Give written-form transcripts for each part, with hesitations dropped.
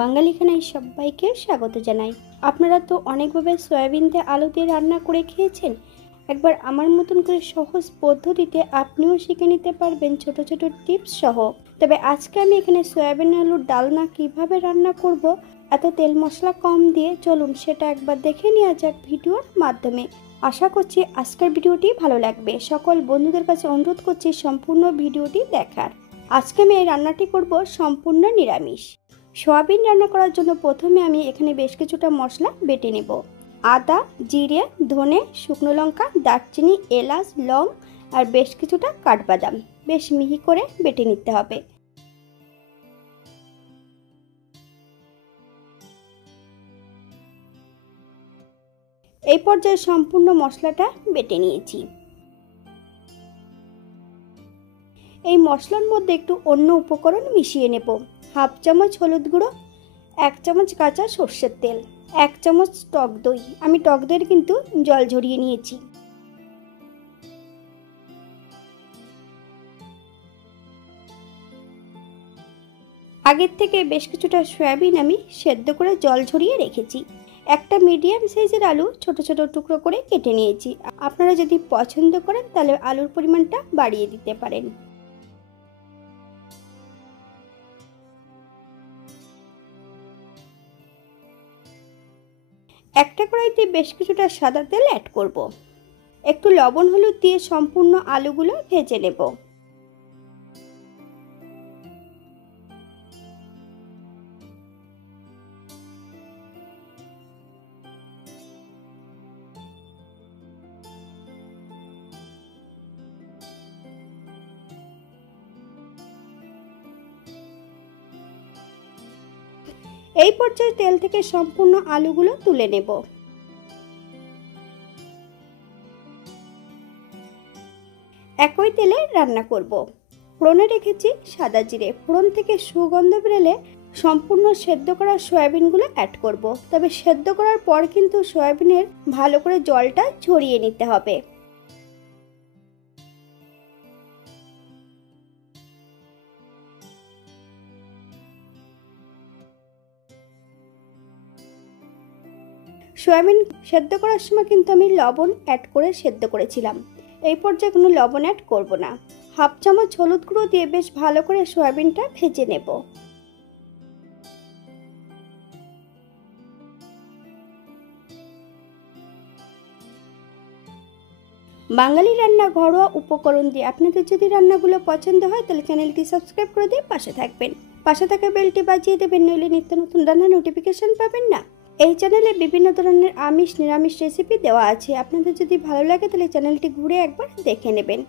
বাঙালি খানায় সবাইকে স্বাগত জানাই। আপনারা তো অনেকভাবে সয়াবিন দিয়ে আলু দিয়ে রান্না করে খেয়েছেন। একবার আমার মতন করে সহজ পদ্ধতিতে আপনিও শিখে নিতে পারবেন ছোট ছোট টিপস সহ। তবে আজকে আমি এখানে সয়াবিন আলুর ডালনা কিভাবে রান্না করব, এত তেল মশলা কম দিয়ে, চলুন সেটা একবার দেখে নেওয়া যাক ভিডিওর মাধ্যমে। আশা করছি আজকের ভিডিওটি ভালো লাগবে। সকল বন্ধুদের কাছে অনুরোধ করছি সম্পূর্ণ ভিডিওটি দেখার। আজকে আমি এই রান্নাটি করব সম্পূর্ণ নিরামিষ। সয়াবিন রান্না করার জন্য প্রথমে আমি এখানে বেশ কিছুটা মশলা বেটে নেব। আদা, জিরে, ধনে, শুকনো লঙ্কা, দারচিনি, এলাচ, লং আর বেশ কিছুটা কাঠবাদাম বেশ মিহি করে বেটে নিতে হবে। এই পর্যায়ে সম্পূর্ণ মশলাটা বেটে নিয়েছি। এই মশলার মধ্যে একটু অন্য উপকরণ মিশিয়ে নেব। হাফ চামচ হলুদ গুঁড়ো, 1 চামচ কাঁচা সর্ষের তেল, 1 চামচ টক দই। আমি টক দইয়ের কিন্তু জল ঝরিয়ে নিয়েছি। আগের থেকে বেশ কিছুটা সয়াবিন আমি সেদ্ধ করে জল ঝরিয়ে রেখেছি। একটা মিডিয়াম সাইজের আলু ছোট ছোট টুকরো করে কেটে নিয়েছি। আপনারা যদি পছন্দ করেন তাহলে আলুর পরিমাণটা বাড়িয়ে দিতে পারেন। একটা কড়াইতে বেশ কিছুটা সাদা তেল অ্যাড করব। একটু লবণ হলুদ দিয়ে সম্পূর্ণ আলুগুলো ভেজে নেব। এই পর্যায়ে তেল থেকে সম্পূর্ণ আলুগুলো তুলে নেব। একই তেলে রান্না করব। ফোড়নে রেখেছি সাদা জিরে। ফোড়ন থেকে সুগন্ধ বেরোলে সম্পূর্ণ সেদ্ধ করা সয়াবিনগুলো অ্যাড করব। তবে সেদ্ধ করার পর কিন্তু সয়াবিনের ভালো করে জলটা ঝরিয়ে নিতে হবে। সয়াবিন সেদ্ধ করার সময় কিন্তু আমি লবণ অ্যাড করে সেদ্ধ করেছিলাম। এই পর্যায়ে কোনো লবণ অ্যাড করব না। হাফ চামচ হলুদ গুঁড়ো দিয়ে বেশ ভালো করে সয়াবিনটা ভেজে নেব। বাঙালি রান্না ঘরোয়া উপকরণ দিয়ে। আপনাদের যদি রান্নাগুলো পছন্দ হয় তাহলে চ্যানেলটি সাবস্ক্রাইব করে দিয়ে পাশে থাকবেন। পাশে থাকা বেলটি বাজিয়ে দেবেন, নইলে নিত্য নতুন রান্নার নোটিফিকেশন পাবেন না। এই চ্যানেলে বিভিন্ন ধরনের আমিষ নিরামিষ রেসিপি দেওয়া আছে। আপনাদের যদি ভালো লাগে তাহলে চ্যানেলটি ঘুরে একবার দেখে নেবেন।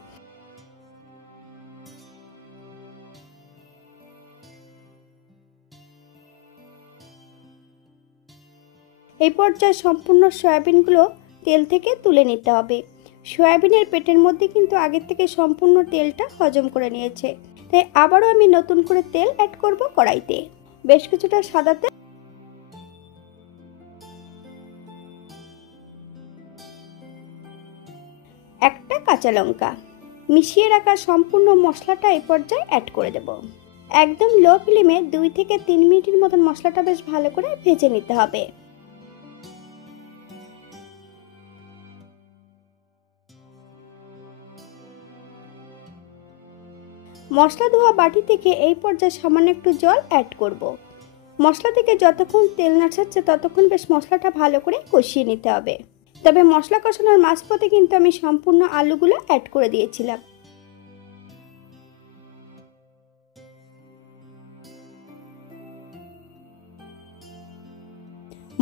এই পর্যায়ে সম্পূর্ণ সয়াবিনগুলো তেল থেকে তুলে নিতে হবে। সয়াবিনের পেটের মধ্যে কিন্তু আগের থেকে সম্পূর্ণ তেলটা হজম করে নিয়েছে, তাই আবারও আমি নতুন করে তেল অ্যাড করব কড়াইতে। বেশ কিছুটা সাদা তেল, একটা কাঁচা লঙ্কা, মিশিয়ে রাখা সম্পূর্ণ মশলাটা এই পর্যায়ে অ্যাড করে দেব। একদম লো ফ্লেমে 2 থেকে 3 মিনিটের মতন মশলাটা বেশ ভালো করে ভেজে নিতে হবে। মশলা ধোয়া বাটি থেকে এই পর্যায়ে সামান্য একটু জল অ্যাড করব। মশলা থেকে যতক্ষণ তেল না ছাড়ছে ততক্ষণ বেশ মশলাটা ভালো করে কষিয়ে নিতে হবে। তবে মশলা কষানোর মাঝপথে কিন্তু আমি সম্পূর্ণ আলুগুলো অ্যাড করে দিয়েছিলাম।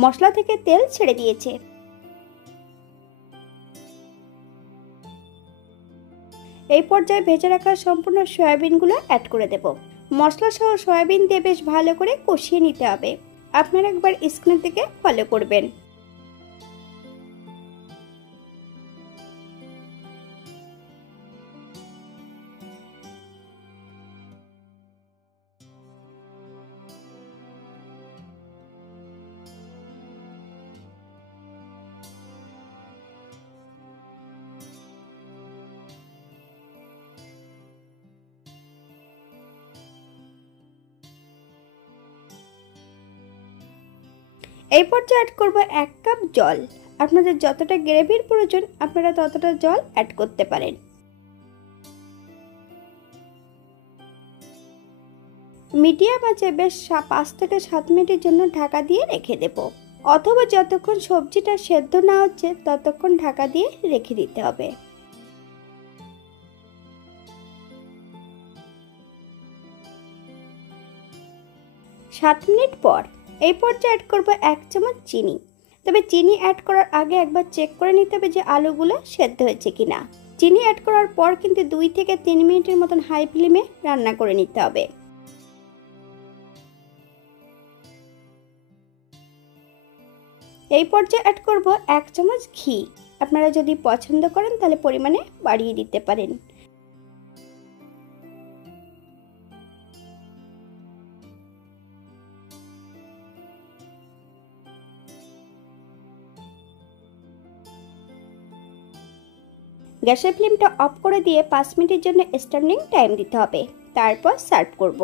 মশলা থেকে তেল ছেড়ে দিয়েছে। এই পর্যায়ে ভেজে রাখা সম্পূর্ণ সয়াবিনগুলো অ্যাড করে দেব। মশলা সহ সয়াবিন দিয়ে বেশ ভালো করে কষিয়ে নিতে হবে। আপনারা একবার স্ক্রিনের দিকে ফলো করবেন। এই পর্যায়ে অ্যাড করব 1 কাপ জল। আপনাদের যতটা গ্রেভির প্রয়োজন আপনারা ততটা জল অ্যাড করতে পারেন। মিডিয়াম আঁচে বেশ 5 থেকে 7 মিনিটের জন্য ঢাকা দিয়ে রেখে দেব, অথবা যতক্ষণ সবজিটা সেদ্ধ না হচ্ছে ততক্ষণ ঢাকা দিয়ে রেখে দিতে হবে। সাত মিনিট পর এই পর্যায়ে অ্যাড করব 1 চামচ চিনি। তবে চিনি অ্যাড করার আগে একবার চেক করে নিতে হবে যে আলুগুলো সেদ্ধ হয়েছে কিনা। চিনি অ্যাড করার পর কিন্তু 2 থেকে 3 মিনিটের মতন হাই ফ্লেমে রান্না করে নিতে হবে। এই পর্যায়ে অ্যাড করব 1 চামচ ঘি। আপনারা যদি পছন্দ করেন তাহলে পরিমাণে বাড়িয়ে দিতে পারেন। গ্যাসের ফ্লেমটা অফ করে দিয়ে 5 মিনিটের জন্য স্ট্যান্ডিং টাইম দিতে হবে, তারপর সার্ভ করব।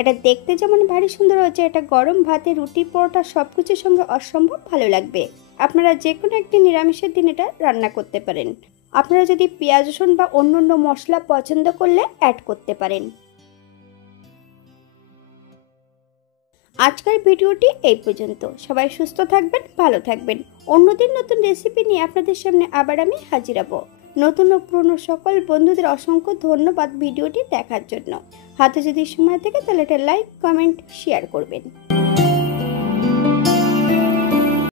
এটা দেখতে যেমন ভারী সুন্দর হয়েছে, এটা গরম ভাতে, রুটি, পরোটা সবকিছুর সঙ্গে অসম্ভব ভালো লাগবে। আপনারা যে কোনো একদিন নিরামিষের দিন এটা রান্না করতে পারেন। আপনারা যদি পেঁয়াজ রসুন বা অন্য মশলা পছন্দ করলে অ্যাড করতে পারেন। আজকের ভিডিওটি এই পর্যন্ত। সবাই সুস্থ থাকবেন, ভালো থাকবেন। অন্যদিন নতুন রেসিপি নিয়ে আপনাদের সামনে আবার আমি হাজির হব। নতুন ও পুরনো সকল বন্ধুদের অসংখ্য ধন্যবাদ ভিডিওটি দেখার জন্য। হাতে যদি সময় থাকে তাহলে একটা লাইক, কমেন্ট, শেয়ার করবেন।